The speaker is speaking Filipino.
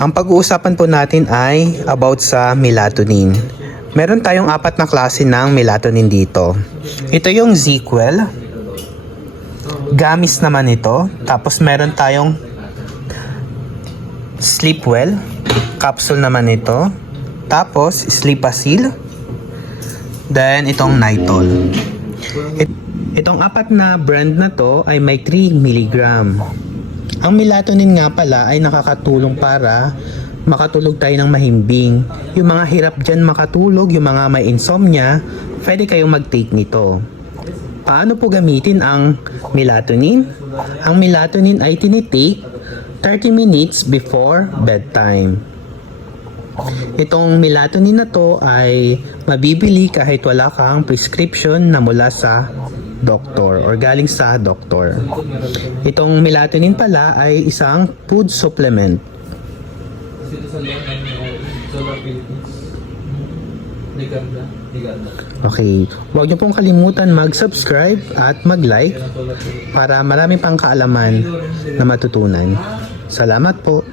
Ang pag-uusapan po natin ay about sa melatonin. Meron tayong 4 na klase ng melatonin dito. Ito yung ZzzQuil. Gummies naman ito. Tapos meron tayong Sleepwell. Capsule naman ito. Tapos Sleepacil. Then itong Nitol. Itong 4 na brand na to ay may 3 mg. Ang melatonin nga pala ay nakakatulong para makatulog tayo ng mahimbing. Yung mga hirap dyan makatulog, yung mga may insomnia, pwede kayong mag-take nito. Paano po gamitin ang melatonin? Ang melatonin ay tinitake 30 minutes before bedtime. Itong melatonin na to ay mabibili kahit wala kang prescription na mula sa doktor or galing sa doktor. Itong melatonin pala ay isang food supplement. Okay, huwag niyo pong kalimutan mag-subscribe at mag-like para marami pang kaalaman na matutunan. Salamat po.